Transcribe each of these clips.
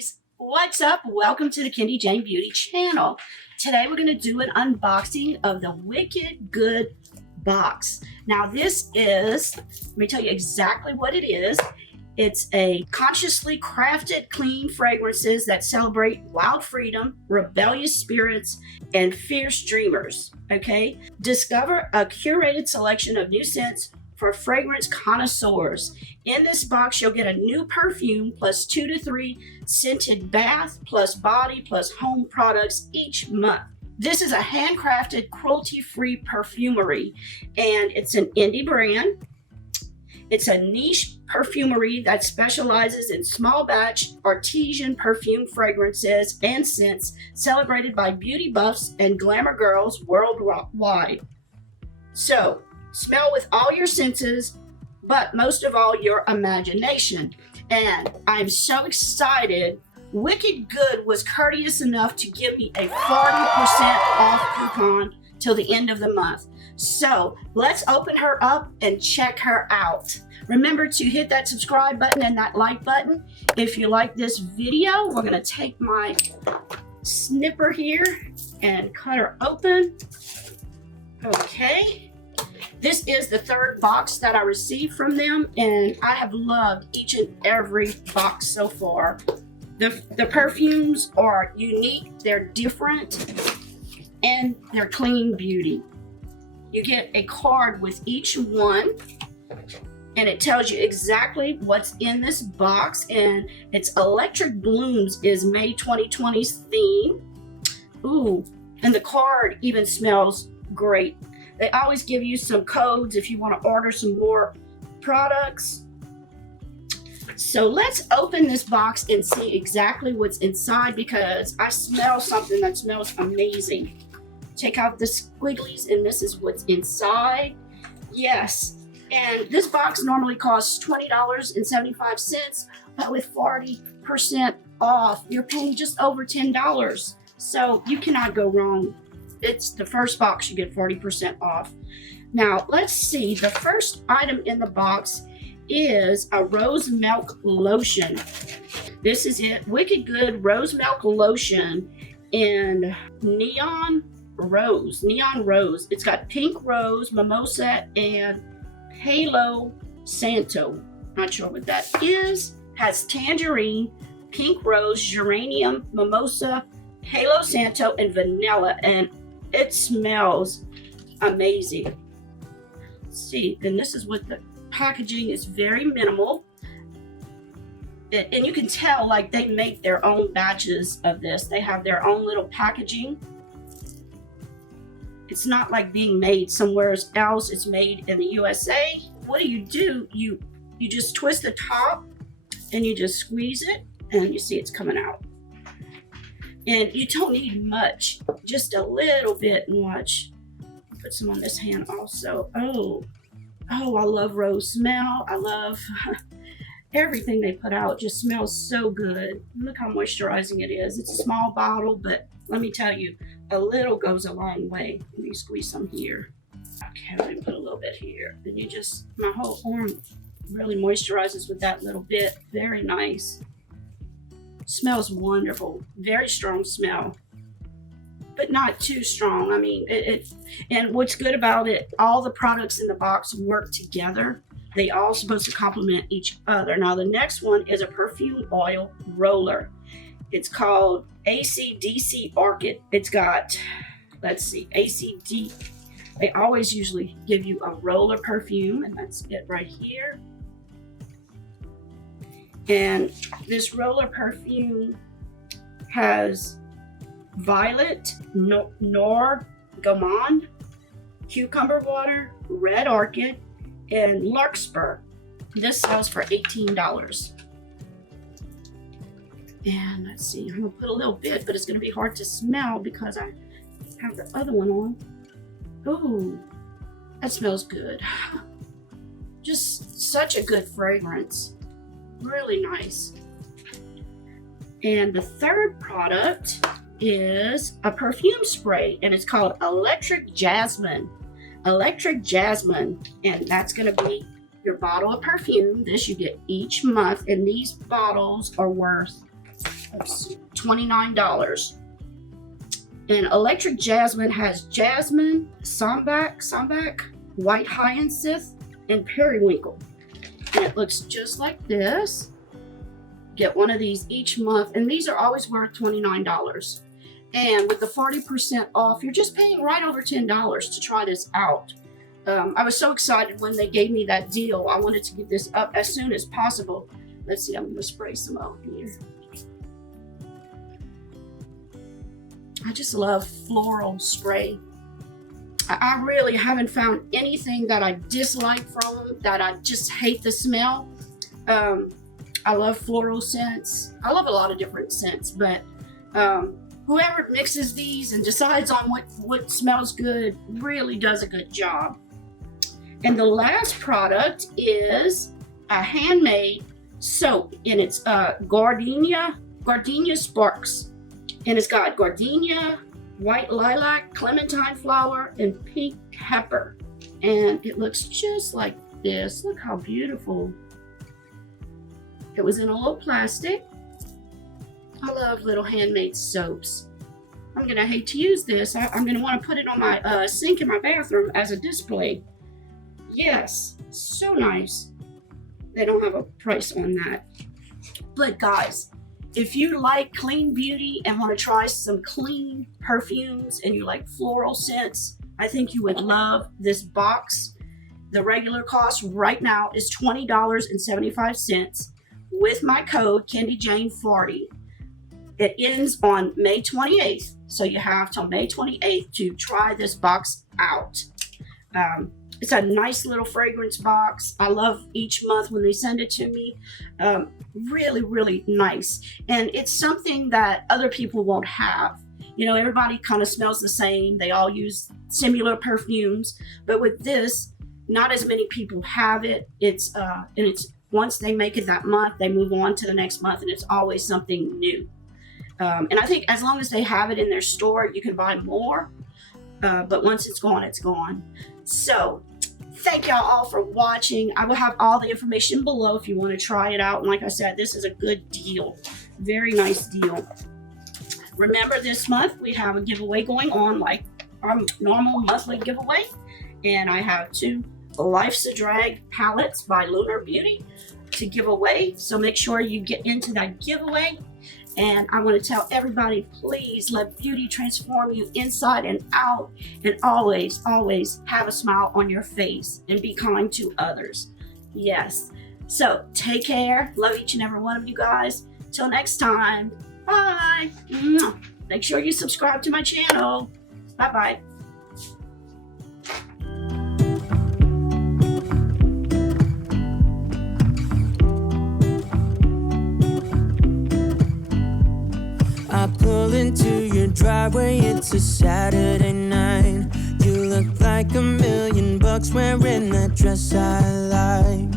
ladies, what's up? Welcome to the Kendy Jane Beauty channel. Today we're going to do an unboxing of the Wicked Good box. Now this is, let me tell you exactly what it is. It's a consciously crafted clean fragrances that celebrate wild freedom, rebellious spirits, and fierce dreamers, okay? Discover a curated selection of new scents for fragrance connoisseurs. In this box, you'll get a new perfume plus 2 to 3 scented bath plus body plus home products each month. This is a handcrafted, cruelty-free perfumery, and it's an indie brand. It's a niche perfumery that specializes in small batch artisan perfume fragrances and scents celebrated by beauty buffs and glamour girls worldwide. So, smell with all your senses, but most of all, your imagination. And I'm so excited. Wicked Good was courteous enough to give me a 40% off coupon till the end of the month. So let's open her up and check her out. Remember to hit that subscribe button and that like button. If you like this video, we're gonna take my snipper here and cut her open. Okay. This is the third box that I received from them, and I have loved each and every box so far. The perfumes are unique, they're different, and they're clean beauty. You get a card with each one, and it tells you exactly what's in this box, and it's Electric Blooms is May 2020's theme. Ooh, and the card even smells great. They always give you some codes if you want to order some more products. So let's open this box and see exactly what's inside, because I smell something that smells amazing. Take out the squigglies, and this is what's inside. Yes, and this box normally costs $20.75, but with 40% off, you're paying just over $10. So you cannot go wrong. It's the first box you get 40% off. Now let's see, the first item in the box is a rose milk lotion. This is it, Wicked Good rose milk lotion in neon rose. It's got pink rose, mimosa, and Palo Santo. Not sure what that is. Has tangerine, pink rose, geranium, mimosa, Palo Santo, and vanilla, and it smells amazing. Let's see, and this is what the packaging is, very minimal. And you can tell like they make their own batches of this. They have their own little packaging. It's not like being made somewhere else. It's made in the USA. What do? You just twist the top and you just squeeze it, and you see it's coming out. And you don't need much, just a little bit. And watch, put some on this hand also. Oh, I love rose smell. I love everything they put out. Just smells so good. Look how moisturizing it is. It's a small bottle, but let me tell you, a little goes a long way. Let me squeeze some here. Okay, let me put a little bit here. And you just, my whole arm really moisturizes with that little bit. Very nice. Smells wonderful. Very strong smell, but not too strong. I mean, and what's good about it, all the products in the box work together. They all supposed to complement each other. Now the next one is a perfume oil roller. It's called ACDC Orchid. It's got, let's see, ACD. They always usually give you a roller perfume, and that's it right here. And this roller perfume has violet, noir gourmand, cucumber water, red orchid, and larkspur. This sells for $18. And let's see, I'm gonna put a little bit, but it's gonna be hard to smell because I have the other one on. Ooh, that smells good. Just such a good fragrance. Really nice. And the third product is a perfume spray, and it's called Electric Jasmine. And that's going to be your bottle of perfume. This you get each month, and these bottles are worth $29. And Electric Jasmine has jasmine, sambac, white hyacinth, and periwinkle. And it looks just like this. Get one of these each month, and these are always worth $29. And with the 40% off, you're just paying right over $10 to try this out. I was so excited when they gave me that deal. I wanted to get this up as soon as possible. Let's see, I'm going to spray some out here. I just love floral spray. I really haven't found anything that I dislike from them, that I just hate the smell. I love floral scents. I love a lot of different scents, but whoever mixes these and decides on what smells good really does a good job. And the last product is a handmade soap, and it's Gardenia Sparks. And it's got gardenia, white lilac, clementine flower, and pink pepper. And it looks just like this. Look how beautiful. It was in a little plastic. I love little handmade soaps. I'm gonna hate to use this. I'm gonna want to put it on my sink in my bathroom as a display. Yes, so nice. They don't have a price on that. But guys, if you like clean beauty and want to try some clean perfumes and you like floral scents, I think you would love this box. The regular cost right now is $20.75 with my code KendyJane40. It ends on May 28th, so you have till May 28th to try this box out. It's a nice little fragrance box. I love each month when they send it to me. Really, really nice. And it's something that other people won't have. You know, everybody kind of smells the same. They all use similar perfumes. But with this, not as many people have it. It's once they make it that month, they move on to the next month, and it's always something new. And I think as long as they have it in their store, you can buy more. But once it's gone, it's gone. So thank y'all all for watching. I will have all the information below if you want to try it out. And like I said, this is a good deal. Very nice deal. Remember, this month we have a giveaway going on, like our normal monthly giveaway. And I have 2 Life's a Drag palettes by Allure Beauty to give away. So make sure you get into that giveaway. And I want to tell everybody, please let beauty transform you inside and out. And always, always have a smile on your face and be kind to others. Yes. So take care. Love each and every one of you guys. Till next time. Bye. Make sure you subscribe to my channel. Bye-bye. I pull into your driveway, it's a Saturday night. You look like $1,000,000 wearing that dress I like.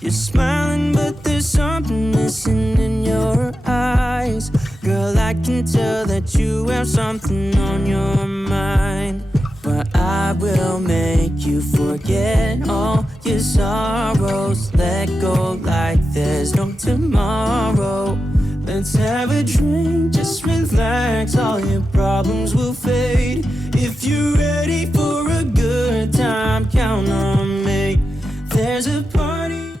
You're smiling, but there's something missing in your eyes. Girl, I can tell that you have something on your mind. But I will make you forget all your sorrows. Let go like there's no tomorrow. Let's have a drink, just relax, all your problems will fade. If you're ready for a good time, count on me. There's a